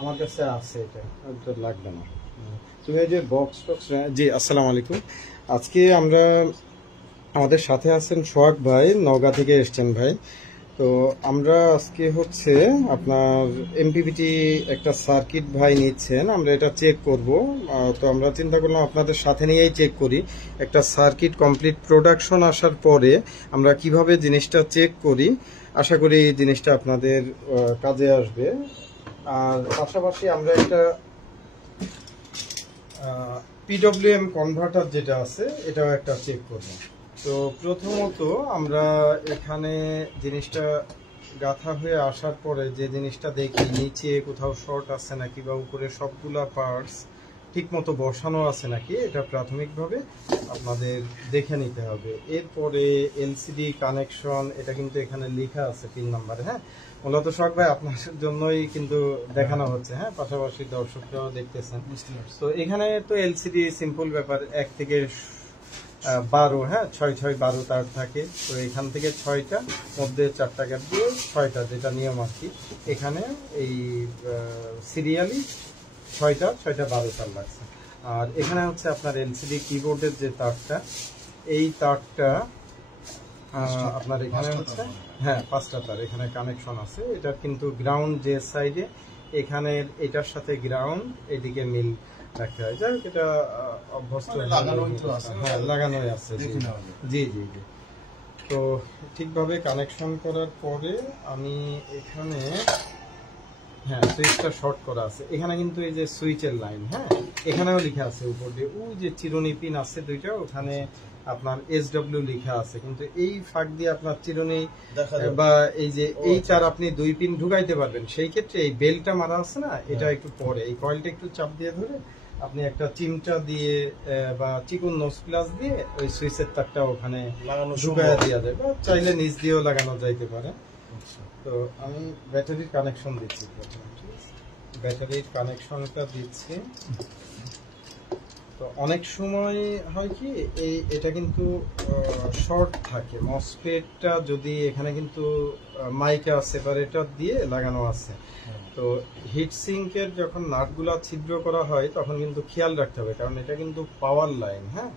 আমার কাছে আছে, এটা লাগবে না। তুমি এই যে বক্স টক্স। জি আসসালামু আলাইকুম। আজকে আমরা আমাদের সাথে আছেন সোহাগ ভাই, নওগাঁ থেকে এসছেন ভাই। তো আমরা আজকে হচ্ছে আপনার এমপিপিটি একটা সার্কিট ভাই নিচ্ছেন, আমরা এটা চেক করব। তো আমরা চিন্তা করলাম আপনাদের সাথে নিয়েই চেক করি। একটা সার্কিট কমপ্লিট প্রোডাকশন আসার পরে আমরা কিভাবে জিনিসটা চেক করি, আশা করি জিনিসটা আপনাদের কাজে আসবে। আর পাশাপাশি আমরা একটা পিডব্লিউএম কনভার্টার যেটা আছে এটাও একটা চেক করব। তো প্রথমত আমরা এখানে জিনিসটা গাঁথা হয়ে আসার পরে যে জিনিসটা দেখি নিচে কোথাও শর্ট আছে নাকি বা উপরে সবগুলা পার্টস ঠিক মতো বসানো আছে নাকি, এটা প্রাথমিকভাবে আপনাদের দেখে নিতে হবে। এরপরে এলসিডি কানেকশন, এটা কিন্তু এখানে লেখা আছে 3 নম্বরে। হ্যাঁ, মূলত শখ ভাই আপনার জন্যই কিন্তু দেখানো হচ্ছে। হ্যাঁ, পাশাপাশি দর্শকরাও দেখতেছেন। তো এখানে তো এলসিডি সিম্পল ব্যাপার, 1 থেকে 12, হ্যাঁ 6 6 12 তার থাকে। তো এখান থেকে 6টা মধ্যে 4টা গ্যাপ দিয়ে 6টা, যেটা নিয়ম আর কি। এখানে এই সিরিয়ালি 6টা 12 তার লাগছে। আর এখানে হচ্ছে আপনার এলসিডি কিবোর্ডের যে তারটা, এই তারটা আপনার এখানে হচ্ছে, হ্যাঁ 5টা তার এখানে কানেকশন আছে। এটা কিন্তু গ্রাউন্ড যে সাইডে, এখানে এটার সাথে গ্রাউন্ড এদিকে মিল রাখতে হয়। যাই হোক, এটা অভ্যস্ত, হ্যাঁ লাগানোই আছে। জি জি জি। তো ঠিকভাবে কানেকশন করার পরে আমি এখানে, হ্যাঁ সুইচটা শর্ট করা আছে। এখানে কিন্তু এই যে সুইচের লাইন, হ্যাঁ এখানেও লেখা আছে উপর দিয়ে, ওই যে চিরুনি পিন আছে 2টা, ওখানে আপনার SW লেখা আছে। কিন্তু এই ফাঁক দিয়ে আপনার চিরুনি বা এই যে এই তার আপনি 2 পিন ঢুকাইতে পারবেন। সেই ক্ষেত্রে এই বেলটা মারা আছে না, এটা একটু পরে এই কয়েলটা একটু চাপ দিয়ে ধরে আপনি একটা চিমটা দিয়ে বা চিকন নোজ প্লাস দিয়ে ওই সুইচের তারটা ওখানে ঢুকাইয়া দেওয়া যায়, বা চাইলে নিচ দিয়েও লাগানো যাইতে পারে। তো আমি ব্যাটারির কানেকশন দিচ্ছি, ব্যাটারির কানেকশনটা দিচ্ছি। তো অনেক সময় হয় কি, এটা কিন্তু শর্ট থাকে মসফেটটা, যদি এখানে কিন্তু মাইকা সেপারেটর দিয়ে লাগানো আছে। তো হিট সিঙ্কের যখন নাটগুলা ছিদ্র করা হয় তখন কিন্তু খেয়াল রাখতে হবে, কারণ এটা কিন্তু পাওয়ার লাইন। হ্যাঁ,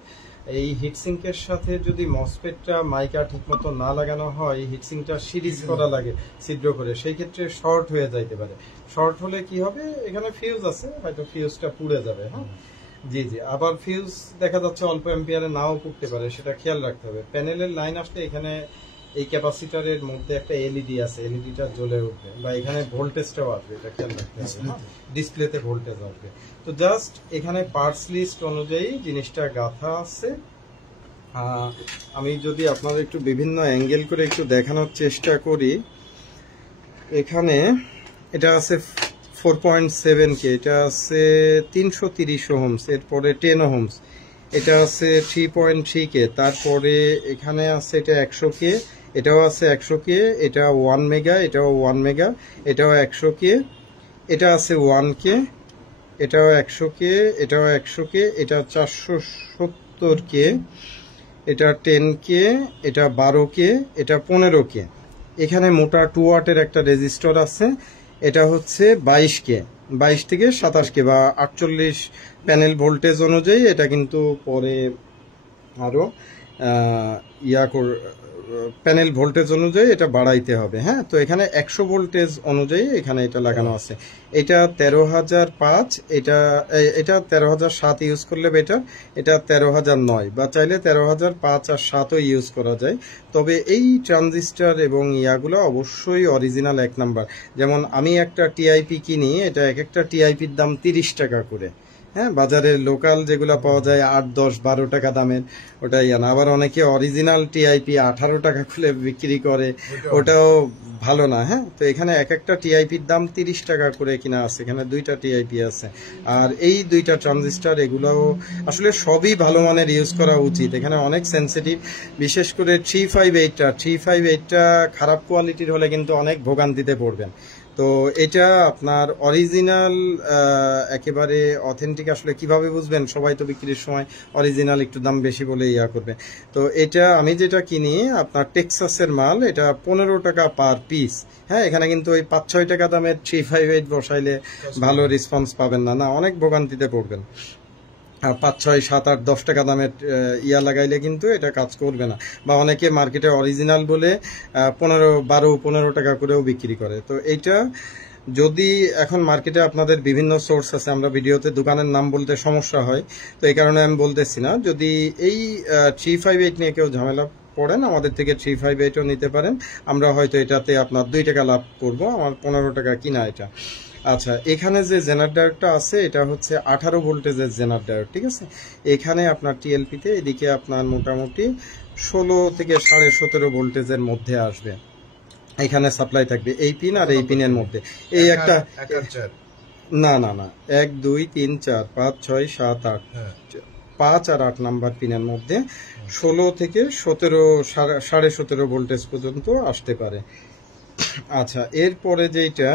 এই হিটসিঙ্কের সাথে যদি মসফেটটা মাইকা ঠিক মতো না লাগানো হয়, হিটসিঙ্কটা সিরিজ করা লাগে ছিদ্র করে, সেই ক্ষেত্রে শর্ট হয়ে যাইতে পারে। শর্ট হলে কি হবে, এখানে ফিউজ আছে, হয়তো ফিউজটা পুড়ে যাবে। হ্যাঁ জি জি। আবার ফিউজ দেখা যাচ্ছে অল্প অ্যাম্পিয়ারে নাও পুড়তে পারে, সেটা খেয়াল রাখতে হবে। প্যানেলের লাইন আসলে এখানে এই ক্যাপাসিটরের মধ্যে একটা এলইডি আছে, এলইডিটা জ্বলে উঠবে, বা এখানে ভোল্টেজটাও আসবে, এটা খেয়াল রাখতে হবে। ডিসপ্লেতে ভোল্টেজ আসবে। তো জাস্ট এখানে পার্টস লিস্ট অনুযায়ী জিনিসটা গাঁথা আছে। আমি যদি আপনাদের একটু বিভিন্ন অ্যাঙ্গেল করে একটু দেখানোর চেষ্টা করি, এখানে এটা আছে 4.7K, এটা আছে 330 ওহমস, এরপরে 10 ওহমস, এটা আছে 3.3K, তারপরে এখানে আছে এটা 100K, এটাও আছে 100K, এটা 1 মেগা, এটাও 1 মেগা, এটাও 100K, এটা আছে 1K, এটাও 100K, এটাও 100K, এটা 470K, এটা 10K, এটা 12K, এটা 15K। এখানে মোটা 2 ওয়াটের একটা রেজিস্টর আছে, এটা হচ্ছে 22K, 22 থেকে 27K বা 48 প্যানেল ভোল্টেজ অনুযায়ী। এটা কিন্তু পরে আরো প্যানেল ভোল্টেজ অনুযায়ী এটা বাড়াইতে হবে। হ্যাঁ, তো এখানে 100 ভোল্টেজ অনুযায়ী এখানে এটা লাগানো আছে। এটা 13,005, এটা 13,007 ইউজ করলে বেটার, এটা 13,009, বা চাইলে 13,005 আর 7ও ইউজ করা যায়। তবে এই ট্রানজিস্টার এবং ইয়াগুলো অবশ্যই অরিজিনাল 1 নাম্বার। যেমন আমি একটা টিআইপি কিনি, এটা এক একটা টিআইপির দাম 30 টাকা করে। হ্যাঁ, বাজারে লোকাল যেগুলো পাওয়া যায় 8, 10, 12 টাকা দামের, ওটাই আনা। আবার অনেকে অরিজিনাল টিআইপি 18 টাকা খুলে বিক্রি করে, ওটাও ভালো না। হ্যাঁ, তো এখানে এক একটা টিআইপির দাম 30 টাকা করে কিনা আছে। এখানে 2টা টিআইপি আছে, আর এই 2টা ট্রানজিস্টার, এগুলোও আসলে সবই ভালো মানের ইউজ করা উচিত। এখানে অনেক সেন্সিটিভ, বিশেষ করে 358টা খারাপ কোয়ালিটির হলে কিন্তু অনেক ভোগান্তিতে পড়বেন। তো এটা আপনার অরিজিনাল একেবারে অথেন্টিক আসলে কিভাবে বুঝবেন? সবাই তো বিক্রির সময় অরিজিনাল একটু দাম বেশি বলে ইয়া করবে। তো এটা আমি যেটা কিনি আপনার টেক্সাসের মাল, এটা 15 টাকা পার পিস। হ্যাঁ, এখানে কিন্তু ওই 5-6 টাকা দামের 358 বসাইলে ভালো রেসপন্স পাবেন না, অনেক ভোগান্তিতে পড়বেন। 5, 6, 7, 8, 10 টাকা দামের ইয়া লাগাইলে কিন্তু এটা কাজ করবে না। বা অনেকে মার্কেটে অরিজিনাল বলে 15 টাকা করেও বিক্রি করে। তো এইটা যদি এখন মার্কেটে আপনাদের বিভিন্ন সোর্স আছে, আমরা ভিডিওতে দোকানের নাম বলতে সমস্যা হয়, তো এই কারণে আমি বলতেছি না। যদি এই 358 নিয়ে কেউ ঝামেলা পড়েন, আমাদের থেকে 358ও নিতে পারেন। আমরা হয়তো এটাতে আপনার 2 টাকা লাভ করব, আমার 15 টাকা কিনা এটা। আচ্ছা, এখানে যে জেনার ডায়োডটা আছে এটা হচ্ছে 18 ভোল্টেজের জেনার ডায়োড, ঠিক আছে। এখানে আপনার টিএলপিতে এদিকে আপনার মোটামুটি 16 থেকে 17.5 ভোল্টেজের মধ্যে আসবে। এখানে সাপ্লাই থাকবে এই পিন আর এই পিনের মধ্যে। এই একটা না 1 2 3 4 5 6 7 8 5 আর 8 নাম্বার পিনের মধ্যে 16 থেকে 17.5 ভোল্টেজ পর্যন্ত আসতে পারে। আচ্ছা, এরপরে যেটা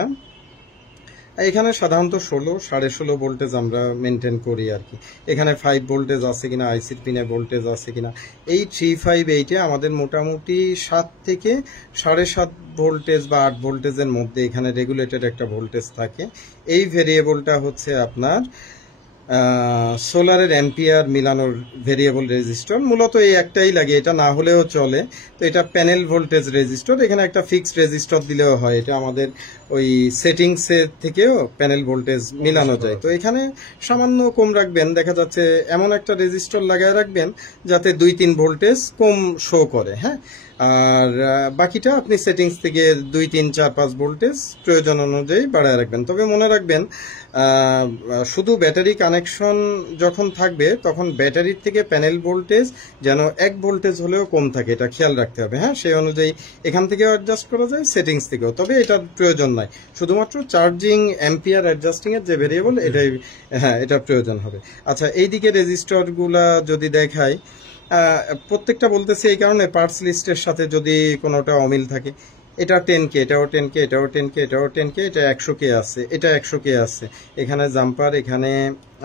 এখানে সাধারণত 16-16.5 ভোল্টেজ আমরা মেনটেন করি আর কি। এখানে 5 ভোল্টেজ আছে কিনা, আইসির পিনে ভোল্টেজ আছে কিনা। এই 358-এ আমাদের মোটামুটি 7 থেকে 7.5 ভোল্টেজ বা 8 ভোল্টেজের মধ্যে এখানে রেগুলেটেড একটা ভোল্টেজ থাকে। এই ভেরিয়েবলটা হচ্ছে আপনার সোলারের অ্যাম্পিয়ার মিলানোর ভেরিয়েবল রেজিস্টর। মূলত এই একটাই লাগে, এটা না হলেও চলে। তো এটা প্যানেল ভোল্টেজ রেজিস্টর, এখানে একটা ফিক্সড রেজিস্টর দিলেও হয়। এটা আমাদের ওই সেটিংসের থেকেও প্যানেল ভোল্টেজ মিলানো যায়। তো এখানে সামান্য কম রাখবেন, দেখা যাচ্ছে এমন একটা রেজিস্টর লাগায় রাখবেন যাতে 2-3 ভোল্টেজ কম শো করে। হ্যাঁ, আর বাকিটা আপনি সেটিংস থেকে 2, 3, 4, 5 ভোল্টেজ প্রয়োজন অনুযায়ী বাড়ায় রাখবেন। তবে মনে রাখবেন শুধু ব্যাটারি কানেকশন যখন থাকবে তখন ব্যাটারির থেকে প্যানেল ভোল্টেজ যেন 1 ভোল্টেজ হলেও কম থাকে, এটা খেয়াল রাখতে হবে। হ্যাঁ, সেই অনুযায়ী এখান থেকেও অ্যাডজাস্ট করা যায়, সেটিংস থেকেও। তবে এটার প্রয়োজন নাই, শুধুমাত্র চার্জিং অ্যাম্পিয়ার অ্যাডজাস্টিং এর যে ভেরিয়েবল এটাই, হ্যাঁ, এটা প্রয়োজন হবে। আচ্ছা, এইদিকে রেজিস্টরগুলা যদি দেখাই, প্রত্যেকটা বলতেছি এই কারণে পার্টস লিস্টের সাথে যদি কোনোটা অমিল থাকে। এটা 10K, এটাও 10K, এটাও 10K, এটাও 10K, এটা 100K আছে, এটা 100K আছে। এখানে জাম্পার, এখানে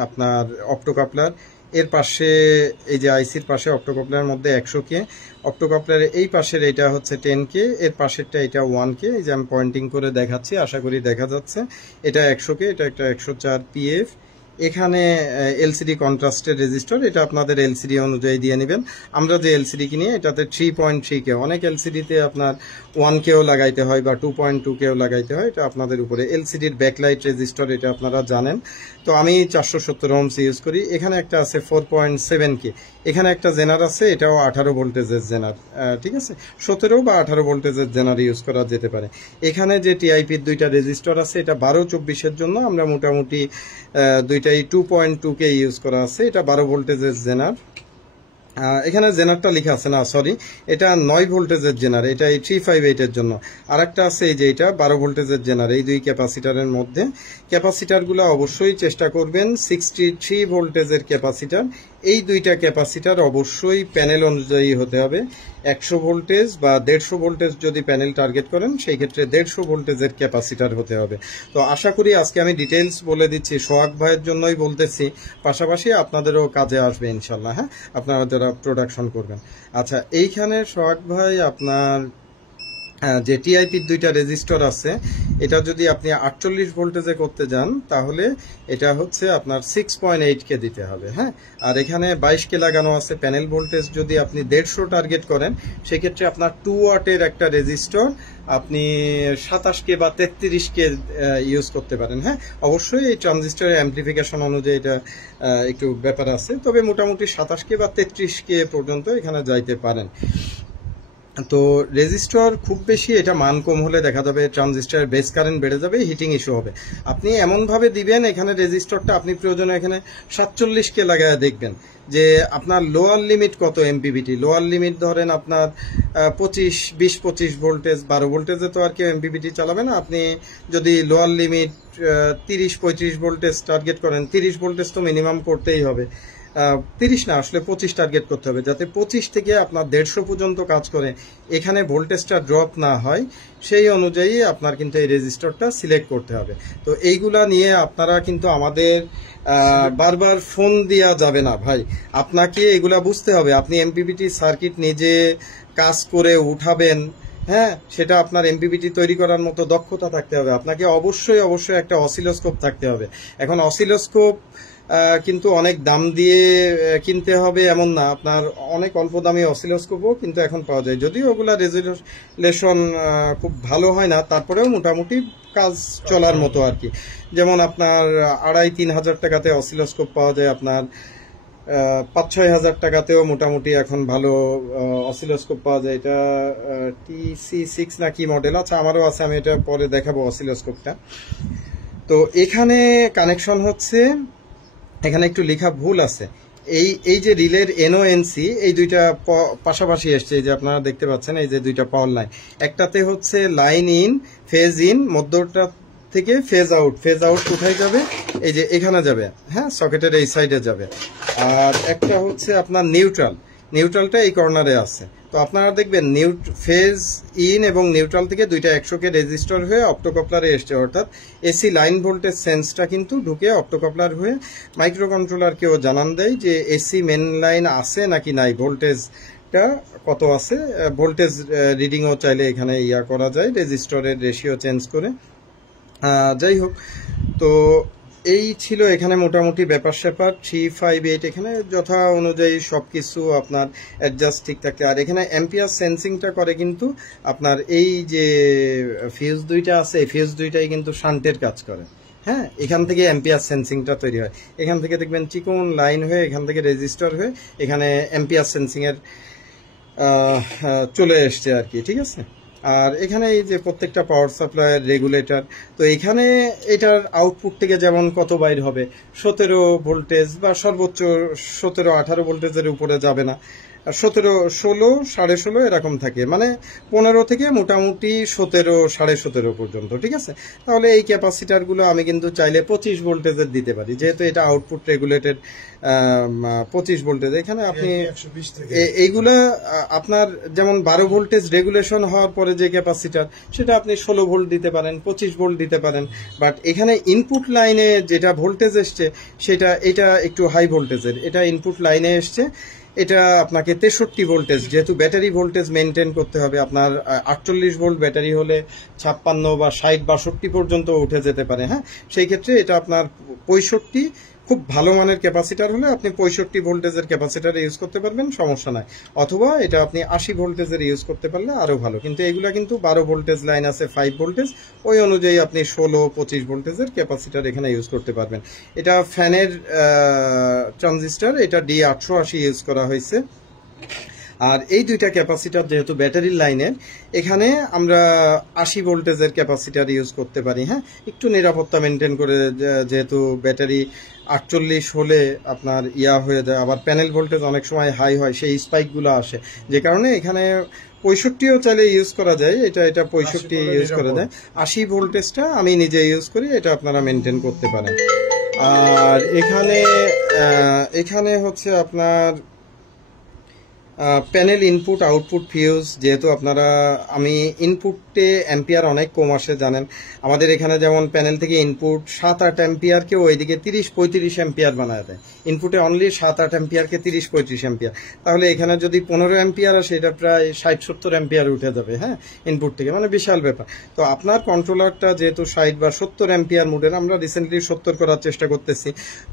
আপনার অপ্টোকাপলার, এর পাশে এই যে আইসির পাশে অপ্টোকাপলারের মধ্যে 100K, অপ্টোকাপলারের এই পাশের এটা হচ্ছে 10K, এর পাশেরটা এটা 1K। এই যে আমি পয়েন্টিং করে দেখাচ্ছি, আশা করি দেখা যাচ্ছে। এটা 100K, এটা একটা 104 PF। এখানে এলসিডি কন্ট্রাস্টের রেজিস্টর, এটা আপনাদের এলসিডি অনুযায়ী দিয়ে নেবেন। আমরা যে এলসিডি কিনি এটাতে 3.3K, অনেক এলসিডিতে আপনার 1Kও লাগাইতে হয় বা 2.2Kও লাগাইতে হয়, এটা আপনাদের উপরে। এলসিডির ব্যাকলাইট রেজিস্টর, এটা আপনারা জানেন। তো আমি 470 ohms ইউজ করি। এখানে একটা আছে 4.7K, এখানে একটা জেনার আছে, এটাও 18 ভোল্টেজের জেনার, ঠিক আছে। 17 বা 18 ভোল্টেজের জেনার ইউজ করা যেতে পারে। এখানে যে টিআইপির 2টা রেজিস্টর আছে, এটা 12-24-এর জন্য আমরা মোটামুটি দুইটাই 2.2K ইউজ করা আছে। এটা 12 ভোল্টেজের জেনার। এখানে জেনারটা লেখা আছে না, সরি, এটা 9 ভোল্টেজের জেনার, এটা এই 358-এর জন্য। আর একটা আছে এই যে এটা 12 ভোল্টেজের জেনার। এই দুই ক্যাপাসিটারের মধ্যে ক্যাপাসিটারগুলো অবশ্যই চেষ্টা করবেন 63 ভোল্টেজের ক্যাপাসিটার। এই দুইটা ক্যাপাসিটার অবশ্যই প্যানেল অনুযায়ী হতে হবে। 100 ভোল্টেজ বা 150 ভোল্টেজ যদি প্যানেল টার্গেট করেন, সেই ক্ষেত্রে 150 ভোল্টেজের ক্যাপাসিটার হতে হবে। তো আশা করি আজকে আমি ডিটেইলস বলে দিচ্ছি, সোহাগ ভাইয়ের জন্যই বলতেছি, পাশাপাশি আপনাদেরও কাজে আসবে ইনশাল্লাহ। হ্যাঁ, আপনারা যারা প্রোডাকশন করবেন। আচ্ছা, এইখানে সোহাগ ভাই আপনার যে টিআইপির 2টা রেজিস্টর আছে, এটা যদি আপনি 48 ভোল্টেজে করতে যান তাহলে এটা হচ্ছে আপনার 6.8K দিতে হবে। হ্যাঁ, আর এখানে 22K লাগানো আছে। প্যানেল ভোল্টেজ যদি আপনি 150 টার্গেট করেন, সেক্ষেত্রে আপনার 2 ওয়াটের একটা রেজিস্টর আপনি 27K বা 33K ইউজ করতে পারেন। হ্যাঁ, অবশ্যই এই ট্রানজিস্টরের অ্যাম্প্লিফিকেশন অনুযায়ী এটা একটু ব্যাপার আছে, তবে মোটামুটি 27K বা 33K পর্যন্ত এখানে যাইতে পারেন। তো রেজিস্টর খুব বেশি এটা মান কম হলে দেখা যাবে ট্রানজিস্টরের বেস কারেন্ট বেড়ে যাবে, হিটিং ইস্যু হবে। আপনি এমনভাবে দিবেন এখানে রেজিস্টরটা, আপনি প্রয়োজনে এখানে 47K লাগায় দেখবেন যে আপনার লোয়ার লিমিট কত এমপিবিটি। লোয়ার লিমিট ধরেন আপনার 20-25 ভোল্টেজ, 12 ভোল্টেজে তো আর কেউ এমপিবিটি চালাবে না। আপনি যদি লোয়ার লিমিট 30-35 ভোল্টেজ টার্গেট করেন, 30 ভোল্টেজ তো মিনিমাম করতেই হবে। 30 না, আসলে 25 টার্গেট করতে হবে, যাতে 25 থেকে আপনার 150 পর্যন্ত কাজ করে, এখানে ভোল্টেজটা ড্রপ না হয়, সেই অনুযায়ী আপনার কিন্তু এই রেজিস্টরটা সিলেক্ট করতে হবে। তো এইগুলা নিয়ে আপনারা কিন্তু আমাদের বারবার ফোন দেওয়া যাবে না ভাই, আপনাকে এগুলা বুঝতে হবে। আপনি এমপিপিটি সার্কিট নিজে কাজ করে উঠাবেন, হ্যাঁ, সেটা আপনার এমপিপিটি তৈরি করার মতো দক্ষতা থাকতে হবে। আপনাকে অবশ্যই অবশ্যই একটা অসিলোস্কোপ থাকতে হবে। এখন অসিলোস্কোপ কিন্তু অনেক দাম দিয়ে কিনতে হবে এমন না, আপনার অনেক অল্প দামি অসিলোস্কোপও কিন্তু এখন পাওয়া যায়, যদিও ওগুলা রেজুলেশন খুব ভালো হয় না, তারপরেও মোটামুটি কাজ চলার মতো আর কি। যেমন আপনার 2,5-3 হাজার টাকাতে অসিলোস্কোপ পাওয়া যায়, আপনার 5-6 হাজার টাকাতেও মোটামুটি এখন ভালো অসিলোস্কোপ পাওয়া যায়। এটা TC6 না কি মডেল, আচ্ছা আমারও আছে, আমি এটা পরে দেখাবো অসিলোস্কোপটা। তো এখানে কানেকশন হচ্ছে, এখানে একটু লেখা ভুল আছে, এই যে রিলের NONC এই দুইটা পাশাপাশি এসছে, এই যে আপনারা দেখতে পাচ্ছেন, এই যে দুইটা পাওয়ার লাইন, একটাতে হচ্ছে লাইন ইন, ফেজ ইন, মধ্যটা থেকে ফেজ আউট কোথায় যাবে, এই যে এখানে যাবে, হ্যাঁ, সকেটের এই সাইডে যাবে। আর একটা হচ্ছে আপনার নিউট্রালটা এই কর্নারে আছে। তো আপনারা দেখবেন ফেজ ইন এবং নিউট্রাল থেকে দুইটা 100K রেজিস্টার হয়ে অপ্টোকাপলারে এসছে, অর্থাৎ এসি লাইন ভোল্টেজ সেন্সটা কিন্তু ঢুকে অপ্টোকাপলার হয়ে মাইক্রো কন্ট্রোলারকেও জানান দেয় যে এসি মেন লাইন আছে নাকি নাই, ভোল্টেজটা কত আছে। ভোল্টেজ রিডিংও চাইলে এখানে করা যায় রেজিস্টরের রেশিও চেঞ্জ করে। যাই হোক, তো এই ছিল এখানে মোটামুটি ব্যাপার স্যাপার। 358 এখানে যথা অনুযায়ী সবকিছু আপনার অ্যাডজাস্ট ঠিক থাকে। আর এখানে অ্যাম্পিয়ার সেন্সিংটা করে কিন্তু আপনার এই যে ফিউজ দুইটা আছে, এই ফিউজ দুইটাই কিন্তু শান্টের কাজ করে, হ্যাঁ, এখান থেকে অ্যাম্পিয়ার সেন্সিংটা তৈরি হয়। এখান থেকে দেখবেন চিকন লাইন হয়ে এখান থেকে রেজিস্টার হয়ে এখানে অ্যাম্পিয়ার সেন্সিং এর চলে এসছে আর কি, ঠিক আছে। আর এখানে এই যে প্রত্যেকটা পাওয়ার সাপ্লাইয়ের রেগুলেটর, তো এখানে এটার আউটপুট থেকে যেমন কত বাইর হবে, 17 ভোল্টেজ বা সর্বোচ্চ 17-18 ভোল্টেজের উপরে যাবে না, 17, 16, 16.5 এরকম থাকে, মানে 15 থেকে মোটামুটি 17, 17.5 পর্যন্ত, ঠিক আছে। তাহলে এই ক্যাপাসিটারগুলো আমি কিন্তু চাইলে 25 ভোল্টেজের দিতে পারি, যেহেতু এটা আউটপুট রেগুলেটেড 25 ভোল্টেজ। এখানে আপনি এইগুলা আপনার যেমন 12 ভোল্টেজ রেগুলেশন হওয়ার পরে যে ক্যাপাসিটার, সেটা আপনি 16 ভোল্ট দিতে পারেন, 25 ভোল্ট দিতে পারেন। বাট এখানে ইনপুট লাইনে যেটা ভোল্টেজ এসছে এটা একটু হাই ভোল্টেজের, এটা ইনপুট লাইনে এসছে, এটা আপনাকে 63 ভোল্টেজ, যেহেতু ব্যাটারি ভোল্টেজ মেনটেন করতে হবে। আপনার 48 ভোল্ট ব্যাটারি হলে 56 বা 60, 62 পর্যন্ত উঠে যেতে পারে, হ্যাঁ। সেই ক্ষেত্রে এটা আপনার 65, খুব ভালো মানের ক্যাপাসিটার হলে আপনি 65 ভোল্টেজের ক্যাপাসিটার ইউজ করতে পারবেন, সমস্যা নাই। অথবা এটা আপনি 80 ভোল্টেজের ইউজ করতে পারলে আরো ভালো। কিন্তু এগুলা কিন্তু 12 ভোল্টেজ লাইন আছে, 5 ভোল্টেজ, ওই অনুযায়ী আপনি 16-25 ভোল্টেজের ক্যাপাসিটার এখানে ইউজ করতে পারবেন। এটা ফ্যানের ট্রানজিস্টার, এটা D880 ইউজ করা হয়েছে। আর এই দুইটা ক্যাপাসিটার যেহেতু ব্যাটারির লাইনের, এখানে আমরা 80 ভোল্টেজের ক্যাপাসিটার ইউজ করতে পারি, হ্যাঁ, একটু নিরাপত্তা মেনটেন করে, যেহেতু ব্যাটারি 48 হলে আপনার হয়ে যায়, আবার প্যানেল ভোল্টেজ অনেক সময় হাই হয়, সেই স্পাইকগুলো আসে, যে কারণে এখানে 65ও চাইলে ইউজ করা যায়, এটা 65 ইউজ করা যায়। 80 ভোল্টেজটা আমি নিজে ইউজ করি, এটা আপনারা মেনটেন করতে পারেন। আর এখানে হচ্ছে আপনার প্যানেল ইনপুট আউটপুট ফিউজ, যেহেতু আমি ইনপুটে অ্যাম্পিয়ার অনেক কম আসে জানেন, আমাদের এখানে যেমন প্যানেল থেকে ইনপুট 7-8 অ্যাম্পিয়ারকে ওইদিকে 30-35 অ্যাম্পিয়ার বানায় দেয়, ইনপুটে অনলি 7-8 অ্যাম্পিয়ারকে 30-35 অ্যাম্পিয়ার, তাহলে এখানে যদি 15 অ্যাম্পিয়ার আসে, এটা প্রায় 60-70 অ্যাম্পিয়ার উঠে যাবে, হ্যাঁ, ইনপুট থেকে, মানে বিশাল ব্যাপার। তো আপনার কন্ট্রোলারটা যেহেতু 60 বা 70 অ্যাম্পিয়ার মুডের, আমরা রিসেন্টলি 70 করার চেষ্টা করতেছি,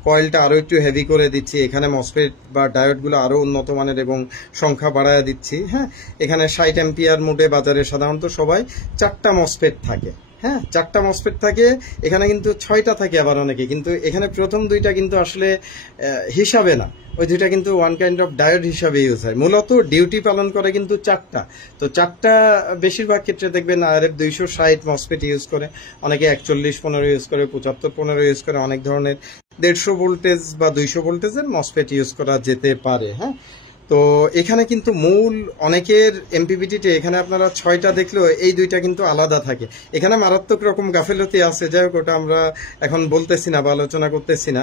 কয়েলটা আরো একটু হেভি করে দিচ্ছি, এখানে মসফেট বা ডায়োডগুলো আরো উন্নত মানের এবং সংখ্যা বাড়ায় দিচ্ছি, হ্যাঁ। এখানে 60 অ্যাম্পিয়ার মোডে বাজারে সাধারণত সবাই 4টা মসফেট থাকে, হ্যাঁ, 4টা মসফেট থাকে, এখানে কিন্তু 6টা থাকে আবার অনেকে, কিন্তু এখানে প্রথম দুইটা কিন্তু আসলে হিসাবে না, ওই দুইটা কিন্তু ওয়ান কাইন্ড অফ ডায়োড হিসাবে ইউজ হয়, মূলত ডিউটি পালন করে কিন্তু 4টা। তো 4টা বেশিরভাগ ক্ষেত্রে দেখবেন RF 260 মসফেট ইউজ করে, অনেকে 41-15 ইউজ করে, 75-15 ইউজ করে, অনেক ধরনের 150 ভোল্টেজ বা 200 ভোল্টেজের মসফেট ইউজ করা যেতে পারে, হ্যাঁ। তো এখানে কিন্তু মূল অনেকের এমপিপিটিতে এখানে আপনারা 6টা দেখলেও এই 2টা কিন্তু আলাদা থাকে। এখানে মারাত্মক রকম গাফেলতি আছে, যাই হোক ওটা আমরা এখন বলতেছি না বা আলোচনা করতেছি না।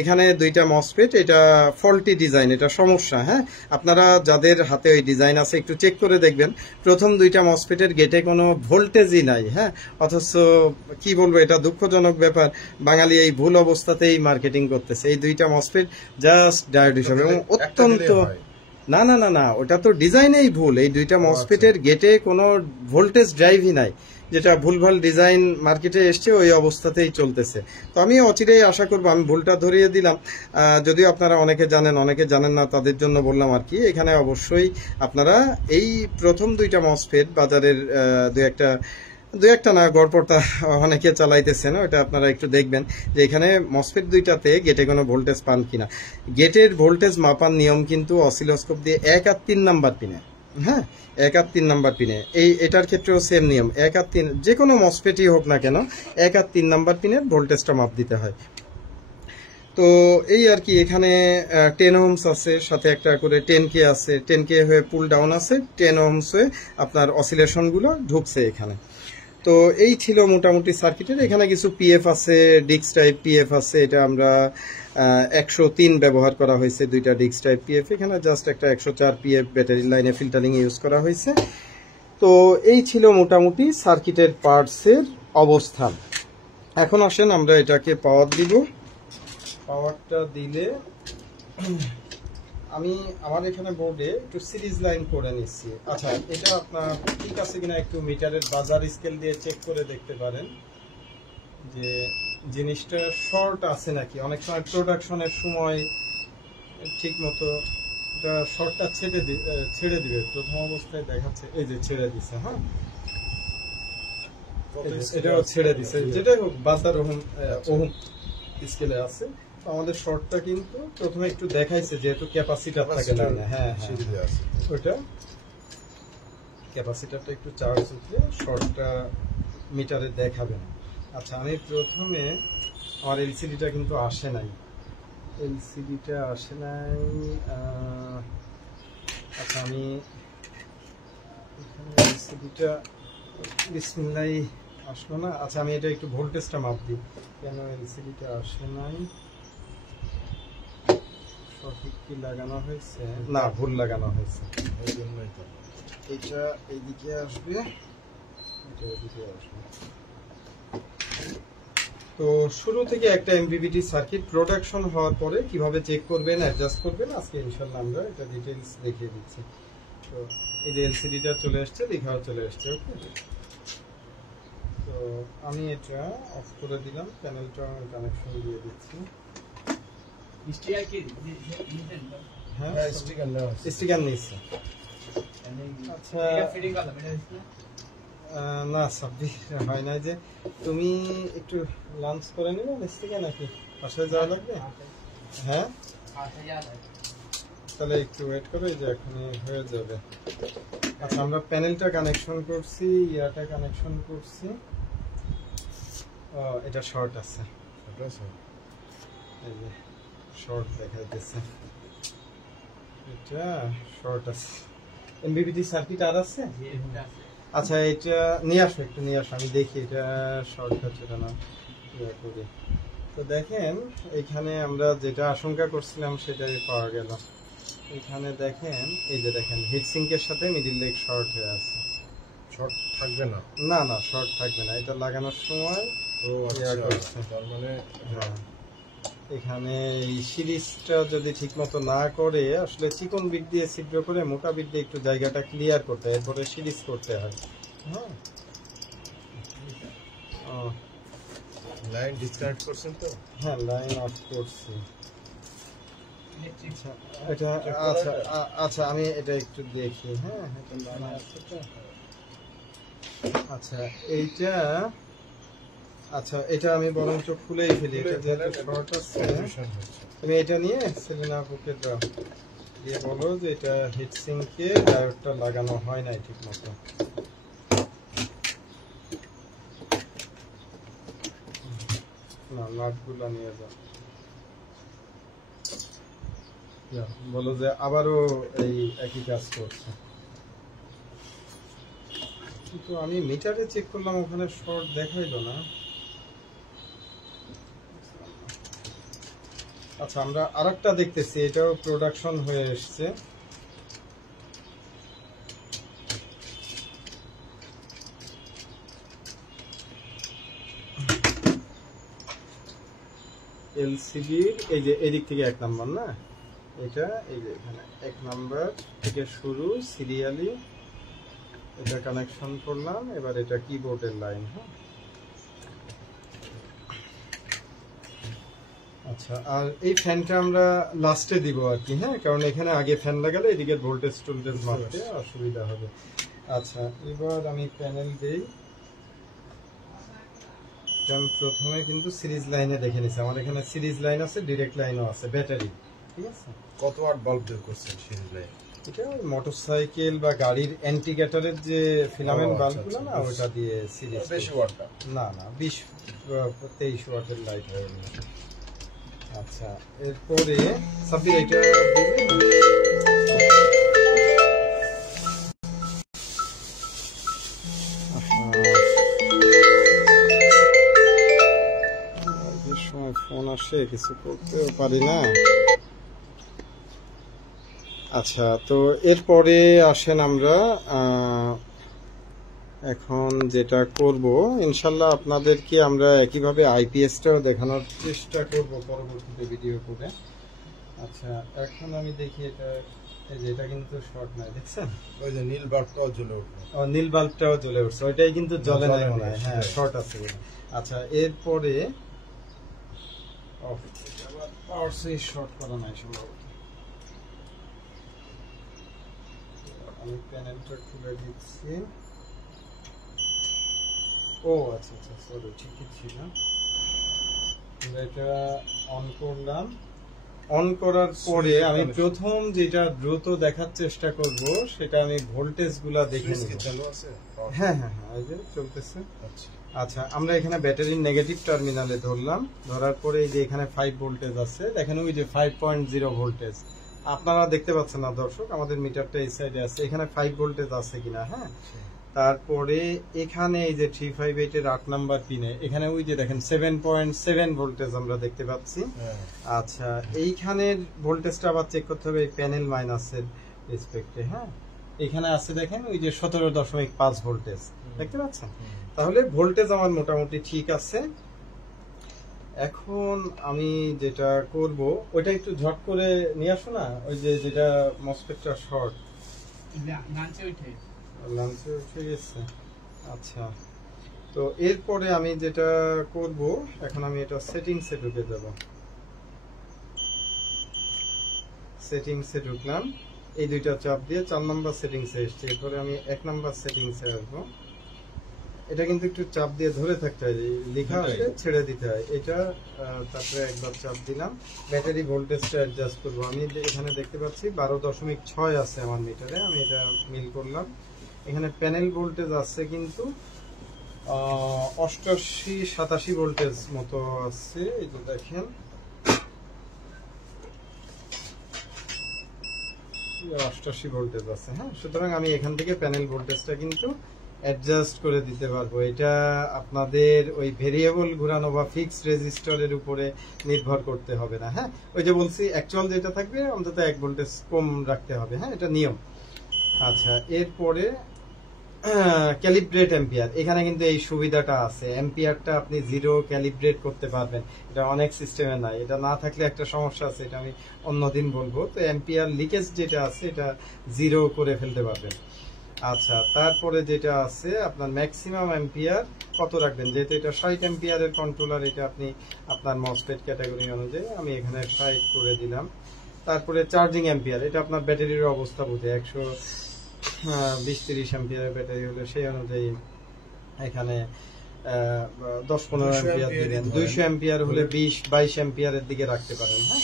এখানে 2টা মসফেট, এটা ফল্টি ডিজাইন, এটা সমস্যা। হ্যাঁ, আপনারা যাদের হাতে ওই ডিজাইন আছে একটু চেক করে দেখবেন। প্রথম 2টা মসফেটের গেটে কোনো ভোল্টেজই নাই। হ্যাঁ, অথচ কি বলবো, এটা দুঃখজনক ব্যাপার, বাঙালি এই ভুল অবস্থাতেই মার্কেটিং করতেছে। এই 2টা মসফেট জাস্ট ডায়োড হিসাবে এবং অত্যন্ত না না না না, ওটা তো ডিজাইনেই ভুল। এই 2টা মসফেটের গেটে কোনো ভোল্টেজ ড্রাইভই নাই, যেটা ভুলভাল ডিজাইন মার্কেটে এসছে, ওই অবস্থাতেই চলতেছে। তো আমি অচিরেই আশা করবো, আমি ভুলটা ধরিয়ে দিলাম, যদিও আপনারা অনেকে জানেন অনেকে জানেন না, তাদের জন্য বললাম আর কি। এখানে অবশ্যই আপনারা এই প্রথম 2টা মসফেট বাজারের দু একটা না, গড়পড়তা অনেকে চালাইতেছেন, ওটা আপনারা একটু দেখবেন যে এখানে মসফেট 2টাতে গেটে কোনো ভোল্টেজ পান কিনা। গেটের ভোল্টেজ মাপার নিয়ম কিন্তু অসিলোস্কোপ দিয়ে 1 আর 3 নাম্বার পিনে, হ্যাঁ 1 আর 3 নাম্বার পিনে, এটার ক্ষেত্রেও সেম নিয়ম। 1 আর 3 যে কোনো মসফেটই হোক না কেন, 1 আর 3 নাম্বার পিনের ভোল্টেজটা মাপ দিতে হয়। তো এই আর কি, এখানে 10 ওহমস আছে, সাথে একটা করে 10K আছে, 10K হয়ে পুল ডাউন আছে, 10 ওহমস হয়ে আপনার অসিলেশনগুলো ঢুকছে এখানে। তো এই ছিল মোটামুটি সার্কিটের। এখানে কিছু পিএফ আছে, ডিস্ক টাইপ পিএফ আছে, এটা আমরা 103 ব্যবহার করা হয়েছে, 2টা ডিস্ক টাইপ পিএফ। এখানে জাস্ট একটা 104 পিএফ ব্যাটারি লাইনে ফিল্টারিং ইউজ করা হয়েছে। তো এই ছিল মোটামুটি সার্কিটের পার্টসের অবস্থান। এখন আসেন আমরা এটাকে পাওয়ার দিব। পাওয়ারটা দিলে আমি আমার এখানে বোর্ডে একটু সিরিজ লাইন করে নিচ্ছি। আচ্ছা, এটা আপনার ঠিক আছে কিনা একটু মিটারের বাজার স্কেল দিয়ে চেক করে দেখতে পারেন যে জিনিসটা শর্ট আছে নাকি। অনেক সময় প্রোডাকশনের সময় ঠিক মতো এটা শর্টটা ছেড়ে দিবে। প্রথম অবস্থায় দেখাচ্ছে এই যে ছেড়ে দিছে, হ্যাঁ এটাও ছেড়ে দিছে, যেটাই হোক বাজার ওহম স্কেলে আছে। আমাদের শর্টটা কিন্তু প্রথমে একটু দেখাইছে, যেহেতু ক্যাপাসিটার থাকে না। হ্যাঁ হ্যাঁ, ওটা ক্যাপাসিটারটা একটু চার্জ উঠলে শর্টটা মিটারে দেখাবে না। আচ্ছা, আমি প্রথমে আমার এলসিডিটা কিন্তু আসে নাই, এলসিডিটা আসে নাই। আচ্ছা, আমি এলসিডিটা বিসমিল্লাহ আসলো না। আচ্ছা, আমি এটা একটু ভোল্টেজটা মাপ দিই, কেন এলসিডিটা আসে নাই। সঠিক কি লাগানো হয়েছে? না, ভুল লাগানো হয়েছে, এই জন্যই তো এটা এইদিকে আসবে, এটা এদিকে আসবে। তো শুরু থেকে একটা এমপিপিটি সার্কিট প্রোডাকশন হওয়ার পরে কিভাবে চেক করবেন, অ্যাডজাস্ট করবেন, আজকে ইনশাল্লাহ আমরা এটা ডিটেইলস দেখিয়ে দিচ্ছি। তো এই যে এলসিডিটা চলে আসছে, লেখাও চলে আসছে। ওকে, তো আমি এটা অফ করে দিলাম, প্যানেলটা কানেকশন দিয়ে দিচ্ছি। হ্যাঁ, স্টিকার নিচ্ছে। আচ্ছা, না সাব্বির হয় না, যে তুমি একটু লাঞ্চ করে নিবে স্টিকার নাকি বাসায় যাওয়া লাগবে? হ্যাঁ, তাহলে একটু ওয়েট করো, এই যে এখনই হয়ে যাবে। আচ্ছা, আমরা প্যানেলটা কানেকশন করছি, ইয়াটা কানেকশন করছি। এটা শর্ট আছে, এই যে শর্ট দেখাইতেছে, এটা শর্ট আছে। এমপিপিটি সার্কিট আর আছে। আচ্ছা, এটা নিয়ে আসো, একটু নিয়ে আসো, আমি দেখি এটা শর্ট হচ্ছে না ইয়ে করি। তো দেখেন, এখানে আমরা যেটা আশঙ্কা করছিলাম সেটাই পাওয়া গেল। এখানে দেখেন, এই যে দেখেন হিটসিঙ্কের সাথে মিডিল লেগ শর্ট হয়ে আছে। শর্ট থাকবে না? না না, শর্ট থাকবে না, এটা লাগানোর সময় তার মানে এখানে এই সিরিজটা যদি ঠিক মতো না করে, আসলে চিকন বিট দিয়ে ছিদ্র করে মোটা বিট দিয়ে একটু জায়গাটা ক্লিয়ার করতে হয়, এরপরে সিরিজ করতে হয়। হ্যাঁ, লাইন ডিসকানেক্ট করছেন তো? হ্যাঁ, লাইন অফ করছি। এটা আচ্ছা আচ্ছা, আমি এটা একটু দেখি। হ্যাঁ, এটা লাইন আছে তো। আচ্ছা, এইটা আচ্ছা, এটা আমি বরঞ্চ খুলেই ফেলি, এটা যেহেতু শর্ট আছে। তুমি এটা নিয়ে সেলিনা আপুকে দাও, দিয়ে বলো যে এটা হিটসিঙ্কে ডায়োডটা লাগানো হয় নাই ঠিক মতো। না, নাটগুলো নিয়ে যাও। বলো যে আবারও এই একই কাজ করছে। কিন্তু আমি মিটারে চেক করলাম, ওখানে শর্ট দেখাইলো না। আচ্ছা, আমরা আরেকটা দেখতেছি, এটাও প্রোডাকশন হয়ে এসছে। এলসিডির এই যে এদিক থেকে 1 নাম্বার না, এটা এই যে এখানে 1 নাম্বার থেকে শুরু সিরিয়ালি, এটা কানেকশন করলাম। এবার এটা কিবোর্ডের লাইন। হ্যাঁ, আচ্ছা, আর এই ফ্যানটা আমরা লাস্টে দিব আর কি। হ্যাঁ, কারণ এখানে আগে ফ্যান লাগালে এদিকে ভোল্টেজ টোল্টেজ মাপতে অসুবিধা হবে। আচ্ছা, এবার আমি প্যানেল দিই। আমি প্রথমে কিন্তু সিরিজ লাইনে দেখে নিছি, আমার এখানে সিরিজ লাইন আছে, ডিরেক্ট লাইনও আছে, ব্যাটারি। ঠিক আছে, কত ওয়াট বাল্ব বের করছেন সিরিজ লাইন? এটা মোটরসাইকেল বা গাড়ির অ্যান্টিগ্যাটারের যে ফিলামেন্ট ও, বাল্বগুলো আচ্ছা, না, আচ্ছা। ওটা দিয়ে সিরিজ। বেশি ওয়াটটা? না না, 20-23 ওয়াটের লাইট হয়ে গেল। আচ্ছা, এরপরে সাব্বির এটা সময় ফোন আসে, কিছু করতেও পারি না। আচ্ছা, তো এরপরে আসেন আমরা এখন যেটা করব, ইনশাল্লাহ আপনাদেরকে আমরা একইভাবে আইপিএসটাও দেখানোর চেষ্টা করব পরবর্তীতে ভিডিও করে। আচ্ছা, এখন আমি দেখি এটা, এই যে এটা কিন্তু শর্ট নাই, দেখছেন? ওই যে নীল বাল্বটাও জ্বলে উঠলো। নীল বাল্বটাও জ্বলে উঠছে, ওইটাই কিন্তু জ্বলে নাই মনে হয়। হ্যাঁ, সেটাই। শর্ট আছে বলে। আচ্ছা, এরপরে পাওয়ার সুইচ শর্ট করা নাই সম্ভবত। আমি প্যানেলটা খুলে দিচ্ছি। ও আচ্ছা আচ্ছা, সরি, ঠিকই ছিল। এটা অন করলাম। অন করার পরে আমি প্রথম যেটা দ্রুত দেখার চেষ্টা করব, সেটা আমি ভোল্টেজ গুলা দেখে সুইচ কি নেব। চালু আছে? হ্যাঁ হ্যাঁ হ্যাঁ, এই যে চলতেছে। আচ্ছা, আচ্ছা, আমরা এখানে ব্যাটারির নেগেটিভ টার্মিনালে ধরলাম। ধরার পরে এই যে এখানে 5 ভোল্টেজ আছে, দেখেন ওই যে 5.0 ভোল্টেজ। আপনারা দেখতে পাচ্ছেন না দর্শক, আমাদের মিটারটা এই সাইডে আছে, এখানে 5 ভোল্টেজ আছে কিনা। হ্যাঁ, তারপরে এখানে এই যে 358 এর 8 নাম্বার পিনে এখানে ওই যে দেখেন 7.7 ভোল্টেজ আমরা দেখতে পাচ্ছি। হ্যাঁ। আচ্ছা, এইখানের ভোল্টেজটা আবার চেক করতে হবে এই প্যানেল মাইনাসের রেসপেক্টে। হ্যাঁ, এখানে আছে দেখেন ওই যে 17.5 ভোল্টেজ দেখতে পাচ্ছেন। তাহলে ভোল্টেজ আমার মোটামুটি ঠিক আছে। এখন আমি যেটা করব, ওইটা একটু ঝট করে নিয়ে আসো না, ওই যে যেটা মসফেটটা শর্ট লাঞ্চে উঠে গেছে। আচ্ছা, তো এরপরে আমি যেটা করব, এখন আমি এটা সেটিংসে ঢুকে যাব। সেটিংসে ঢুকলাম, এই দুইটা চাপ দিয়ে 4 নম্বর সেটিংসে এসেছে। এরপরে আমি 1 নম্বর সেটিংসে আসবো। এটা কিন্তু একটু চাপ দিয়ে ধরে থাকতে হয়, লেখা আসলে ছেড়ে দিতে হয় এটা। তারপরে একবার চাপ দিলাম, ব্যাটারি ভোল্টেজটা অ্যাডজাস্ট করবো। আমি এখানে দেখতে পাচ্ছি 12.6 আছে আমার মিটারে, আমি এটা মিল করলাম। এখানে প্যানেল ভোল্টেজ আছে কিন্তু 88-87 ভোল্টেজ মতো আছে, এই যে দেখেন 88 ভোল্টেজ আছে। হ্যাঁ, সুতরাং আমি এখান থেকে প্যানেল ভোল্টেজটা কিন্তু অ্যাডজাস্ট করে দিতে পারবো। এটা আপনাদের ওই ভেরিয়েবল ঘোরানো বা ফিক্স রেজিস্টারের উপরে নির্ভর করতে হবে না। হ্যাঁ, ওই যে বলছি অ্যাকচুয়াল যেটা থাকবে অন্তত 1 ভোল্টেজ কম রাখতে হবে। হ্যাঁ, এটা নিয়ম। আচ্ছা, এরপরে ক্যালিব্রেট অ্যাম্পিয়ার, এখানে কিন্তু এই সুবিধাটা আছে, অ্যাম্পিয়ারটা আপনি 0 ক্যালিব্রেট করতে পারবেন। এটা অনেক সিস্টেমে নাই, এটা না থাকলে একটা সমস্যা আছে, এটা আমি অন্যদিন বলবো। তো অ্যাম্পিয়ার লিকেজ যেটা আছে এটা 0 করে ফেলতে পারবেন। আচ্ছা, তারপরে যেটা আছে আপনার ম্যাক্সিমাম অ্যাম্পিয়ার কত রাখবেন, যেহেতু এটা 60 অ্যাম্পিয়ারের কন্ট্রোলার, এটা আপনি আপনার মসফেট ক্যাটাগরি অনুযায়ী আমি এখানে 60 করে দিলাম। তারপরে চার্জিং অ্যাম্পিয়ার, এটা আপনার ব্যাটারির অবস্থা বুঝে, 120-30 অ্যাম্পিয়ারের ব্যাটারি হলে সেই অনুযায়ী এখানে 10-15 অ্যাম্পিয়ার দিবেন। 200 অ্যাম্পিয়ার হলে 20-22 অ্যাম্পিয়ারের দিকে রাখতে পারেন। হ্যাঁ,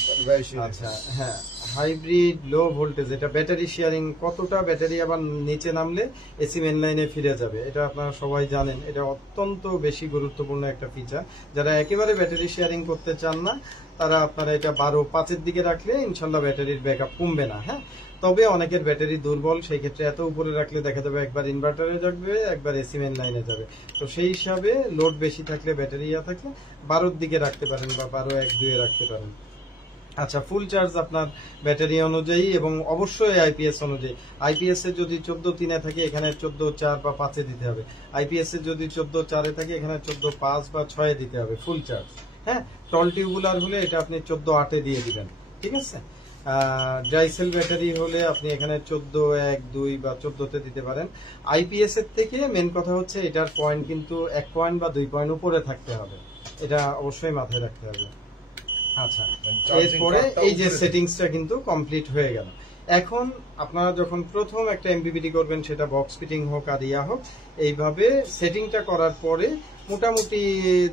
আচ্ছা, হ্যাঁ, হাইব্রিড লো ভোল্টেজ, এটা ব্যাটারি শেয়ারিং, কতটা ব্যাটারি আবার নিচে নামলে এসি মেন লাইনে ফিরে যাবে, এটা আপনারা সবাই জানেন। এটা অত্যন্ত বেশি গুরুত্বপূর্ণ একটা ফিচার। যারা একেবারে ব্যাটারি শেয়ারিং করতে চান না তারা আপনারা এটা 12-5-এর দিকে রাখলে ইনশাল্লাহ ব্যাটারির ব্যাকআপ কমবে না। হ্যাঁ, তবে অনেকের ব্যাটারি দুর্বল, সেই ক্ষেত্রে এত উপরে রাখলে দেখা যাবে একবার ইনভার্টারে যাবে, একবার এসি মেন লাইনে যাবে। তো সেই হিসাবে লোড বেশি থাকলে, ব্যাটারি থাকলে 12-এর দিকে রাখতে পারেন বা 12-1-2-এ রাখতে পারেন। আচ্ছা, ফুল চার্জ আপনার ব্যাটারি অনুযায়ী এবং অবশ্যই আইপিএস অনুযায়ী। আইপিএস এর যদি 14-3-এ থাকে এখানে 14-4 বা 5-এ দিতে হবে। আইপিএস এর যদি 14-4-এ থাকে এখানে 14-5 বা 6-এ দিতে হবে ফুল চার্জ। হ্যাঁ, টল টিউবুলার হলে এটা আপনি 14-8-এ দিয়ে দিবেন, ঠিক আছে। ড্রাই সেল ব্যাটারি হলে আপনি এখানে 14-1-2 বা 14-তে দিতে পারেন। আইপিএস এর থেকে মেন কথা হচ্ছে এটার পয়েন্ট কিন্তু 1 পয়েন্ট বা 2 পয়েন্ট উপরে থাকতে হবে, এটা অবশ্যই মাথায় রাখতে হবে। আচ্ছা, এরপরে এই যে সেটিংসটা কিন্তু কমপ্লিট হয়ে গেল। এখন আপনারা যখন প্রথম একটা এমপিপিটি করবেন, সেটা বক্স ফিটিং হোক আর ইয়া হোক, এইভাবে সেটিংটা করার পরে মোটামুটি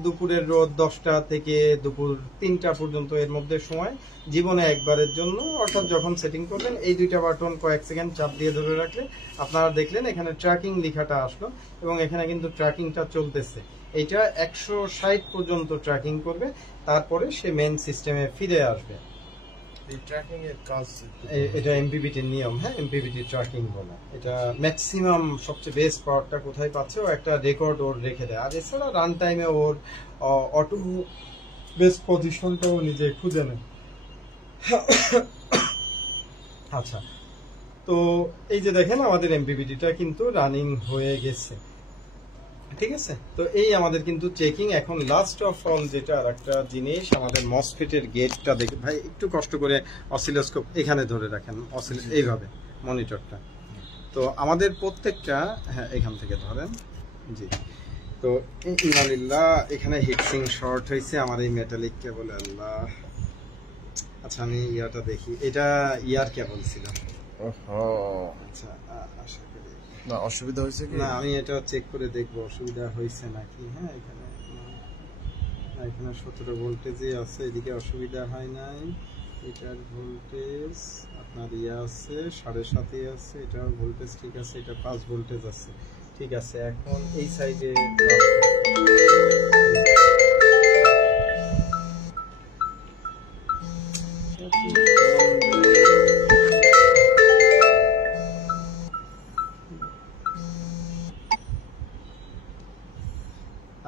দুপুরের রোদ 10টা থেকে দুপুর 3টা পর্যন্ত এর মধ্যে সময় জীবনে একবারের জন্য, অর্থাৎ যখন সেটিং করবেন এই 2টা বাটন কয়েক সেকেন্ড চাপ দিয়ে ধরে রাখলে আপনারা দেখলেন এখানে ট্র্যাকিং লেখাটা আসলো এবং এখানে কিন্তু ট্র্যাকিংটা চলতেছে। এটা 160 পর্যন্ত ট্র্যাকিং করবে, তারপরে সে মেন সিস্টেমে ফিরে আসবে। এই ট্র্যাকিং এর কাজ এটা এমপিপিটির নিয়ম। হ্যাঁ, এমপিপিটি ট্র্যাকিং বলে। এটা ম্যাক্সিমাম সবচেয়ে বেস্ট পাওয়ারটা কোথায় পাচ্ছে, ও একটা রেকর্ড ওর রেখে দেয়। আর এছাড়া রান টাইমে ওর অটো বেস্ট পজিশনটাও নিজে খুঁজে নেয়। আচ্ছা, তো এই যে দেখেন আমাদের এমপিপিটিটা কিন্তু রানিং হয়ে গেছে, ঠিক আছে। তো এই আমাদের কিন্তু চেকিং। এখন লাস্ট অফ অল যেটা আর একটা জিনিস, আমাদের মসফেটের গেটটা দেখে ভাই একটু কষ্ট করে অসিলোস্কোপ এখানে ধরে রাখেন, এইভাবে মনিটরটা। তো আমাদের প্রত্যেকটা, হ্যাঁ এখান থেকে ধরেন, জি। তো ইনশাআল্লাহ এখানে হিটসিং শর্ট হয়েছে আমার এই মেটালিক কেবল, আল্লাহ। আচ্ছা, আমি ইয়াটা দেখি, এটা ইয়ার কেবল ছিল। আচ্ছা, আশা করি না অসুবিধা হয়েছে কি না, আমি এটা চেক করে দেখবো অসুবিধা হয়েছে নাকি। হ্যাঁ, এখানে 17 ভোল্টেজই আছে, এদিকে অসুবিধা হয় নাই। এটার ভোল্টেজ আপনার আছে 7.5 আছে, এটার ভোল্টেজ ঠিক আছে, এটা 5 ভোল্টেজ আছে, ঠিক আছে। এখন এই সাইডে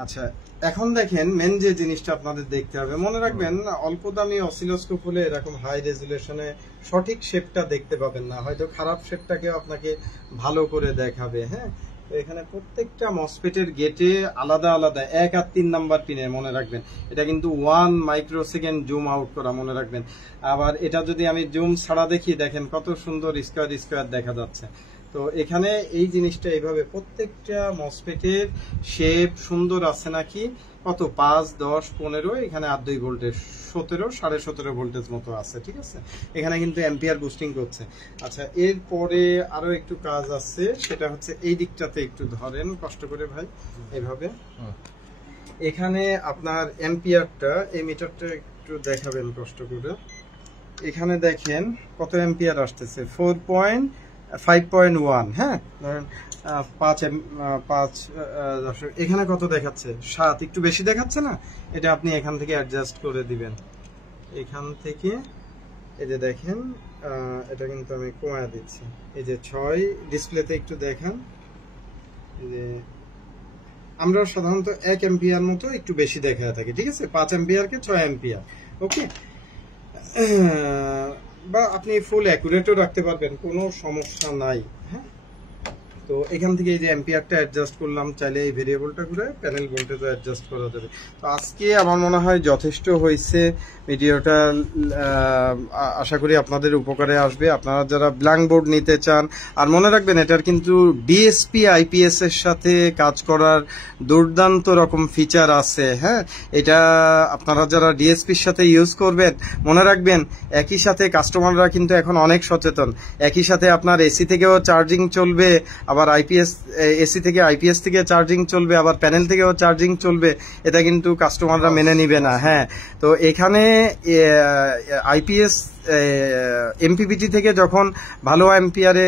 আচ্ছা, এখন দেখেন মেন যে জিনিসটা আপনাদের দেখতে হবে, মনে রাখবেন অল্প দামি অসিলোস্কোপ হলে এরকম হাই রেজুলেশনে সঠিক শেপটা দেখতে পাবেন না, হয়তো খারাপ শেপটাকেও আপনাকে ভালো করে দেখাবে। হ্যাঁ, তো এখানে প্রত্যেকটা মসফেটের গেটে আলাদা আলাদা 1 আর 3 নাম্বার পিনে মনে রাখবেন, এটা কিন্তু 1 মাইক্রোসেকেন্ড জুম আউট করা মনে রাখবেন। আবার এটা যদি আমি জুম ছাড়া দেখি, দেখেন কত সুন্দর স্কোয়ার স্কোয়ার দেখা যাচ্ছে। তো এখানে এই জিনিসটা এইভাবে প্রত্যেকটা মসফেটের শেপ সুন্দর আছে নাকি, কত 5, 10, 15, এখানে 8-2 ভোল্টেজ 17, 17.5 ভোল্টেজ মতো আছে, ঠিক আছে। এখানে কিন্তু অ্যাম্পিয়ার বুস্টিং করছে। আচ্ছা, এরপরে আরো একটু কাজ আছে, সেটা হচ্ছে এই দিকটাতে একটু ধরেন কষ্ট করে ভাই, এইভাবে। এখানে আপনার অ্যাম্পিয়ারটা, এই মিটারটা একটু দেখাবেন কষ্ট করে। এখানে দেখেন কত অ্যাম্পিয়ার আসতেছে, 5.1। হ্যাঁ, ধরেন 5 এখানে কত দেখাচ্ছে, 7, একটু বেশি দেখাচ্ছে না, এটা আপনি এখান থেকে অ্যাডজাস্ট করে দিবেন। এখান থেকে এই যে দেখেন, এটা কিন্তু আমি কমায় দিচ্ছি, এই যে 6 ডিসপ্লেতে একটু দেখান, এই যে আমরা সাধারণত 1 অ্যাম্পিয়ার মতো একটু বেশি দেখা থাকে, ঠিক আছে, 5 অ্যাম্পিয়ারকে 6 অ্যাম্পিয়ার, ওকে। বা আপনি ফুল অ্যাকুরেটও রাখতে পারবেন, কোনো সমস্যা নাই। হ্যাঁ, তো এখান থেকে এই যে অ্যাম্পিয়ারটা অ্যাডজাস্ট করলাম, চাইলে এই ভেরিয়েবলটা ঘুরে প্যানেল ভোল্টেজও অ্যাডজাস্ট করা যাবে। তো আজকে আমার মনে হয় যথেষ্ট হয়েছে ভিডিওটা, আশা করি আপনাদের উপকারে আসবে। আপনারা যারা ব্ল্যাঙ্ক বোর্ড নিতে চান, আর মনে রাখবেন এটার কিন্তু ডিএসপি আইপিএস এর সাথে কাজ করার দুর্দান্ত রকম ফিচার আছে। হ্যাঁ, এটা আপনারা যারা ডিএসপির সাথে ইউজ করবেন, মনে রাখবেন একই সাথে কাস্টমাররা কিন্তু এখন অনেক সচেতন, একই সাথে আপনার এসি থেকেও চার্জিং চলবে, আবার আবার আইপিএস এসি থেকে আইপিএস থেকে চার্জিং চলবে, আবার প্যানেল থেকেও চার্জিং চলবে, এটা কিন্তু কাস্টমাররা মেনে নিবে না। হ্যাঁ, তো এখানে আইপিএস এমপিপিটি থেকে যখন ভালো অ্যাম্পিয়ারে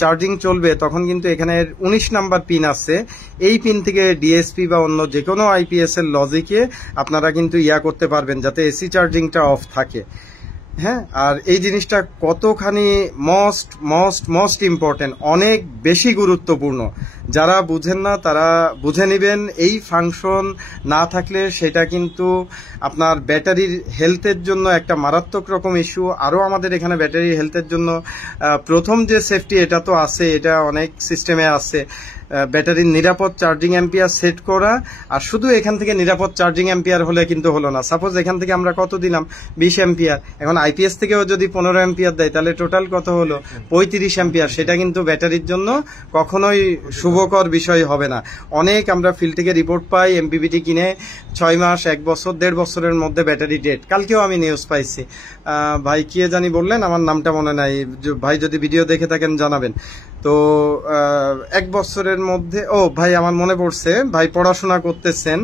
চার্জিং চলবে তখন কিন্তু এখানে 19 নাম্বার পিন আছে। এই পিন থেকে ডিএসপি বা অন্য যে কোনো আইপিএস এর লজিকে আপনারা কিন্তু করতে পারবেন যাতে এসি চার্জিংটা অফ থাকে। হ্যাঁ, আর এই জিনিসটা কতখানি মোস্ট ইম্পর্টেন্ট, অনেক বেশি গুরুত্বপূর্ণ। যারা বুঝেন না তারা বুঝে নেবেন। এই ফাংশন না থাকলে সেটা কিন্তু আপনার ব্যাটারির হেলথের জন্য একটা মারাত্মক রকম ইস্যু। আরও আমাদের এখানে ব্যাটারির হেলথের জন্য প্রথম যে সেফটি এটা তো আছে, এটা অনেক সিস্টেমে আছে, ব্যাটারির নিরাপদ চার্জিং অ্যাম্পিয়ার সেট করা। আর শুধু এখান থেকে নিরাপদ চার্জিং অ্যাম্পিয়ার হলে কিন্তু হলো না। সাপোজ এখান থেকে আমরা কত দিলাম, 20 অ্যাম্পিয়ার, এখন আইপিএস থেকেও যদি 15 অ্যাম্পিয়ার দেয় তাহলে টোটাল কত হলো, 35 অ্যাম্পিয়ার। সেটা কিন্তু ব্যাটারির জন্য কখনোই শুভকর বিষয় হবে না। অনেক আমরা ফিল্ড থেকে রিপোর্ট পাই, এমপিপিটি কিনে 6 মাস, 1 বছর, 1.5 বছরের মধ্যে ব্যাটারি ডেড। কালকেও আমি নিউজ পাইছি, ভাই কে জানি বললেন, আমার নামটা মনে নাই, ভাই যদি ভিডিও দেখে থাকেন জানাবেন। তো 1 বছরের মধ্যে, ভাই আমার মনে পড়ছে, ভাই পড়াশোনা করতেছেন,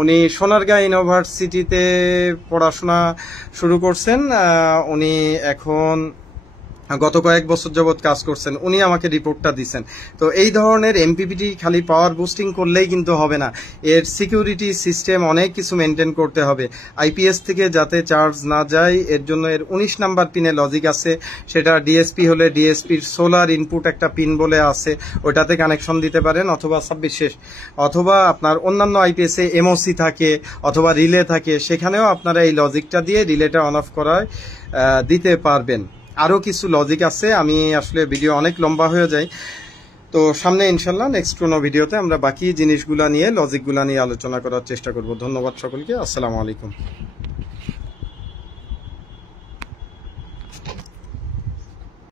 উনি সোনারগাঁ ইউনিভার্সিটিতে পড়াশোনা শুরু করছেন। উনি এখন গত কয়েক বছর যাবৎ কাজ করছেন, উনি আমাকে রিপোর্টটা দিচ্ছেন। তো এই ধরনের এমপিপিটি খালি পাওয়ার বুস্টিং করলেই কিন্তু হবে না, এর সিকিউরিটি সিস্টেম অনেক কিছু মেনটেন করতে হবে। আইপিএস থেকে যাতে চার্জ না যায় এর জন্য এর 19 নাম্বার পিনে লজিক আছে। সেটা ডিএসপি হলে ডিএসপির সোলার ইনপুট একটা পিন বলে আছে, ওটাতে কানেকশন দিতে পারেন, অথবা 26 অথবা আপনার অন্যান্য আইপিএস এ এমওসি থাকে অথবা রিলে থাকে, সেখানেও আপনারা এই লজিকটা দিয়ে রিলেটা অন অফ করায় দিতে পারবেন। আরও কিছু লজিক আছে, আমি আসলে ভিডিও অনেক লম্বা হয়ে যায়। তো সামনে ইনশাল্লাহ নেক্সট কোনো ভিডিওতে আমরা বাকি জিনিসগুলা নিয়ে, লজিকগুলা নিয়ে আলোচনা করার চেষ্টা করব। ধন্যবাদ সকলকে, আসসালামু আলাইকুম।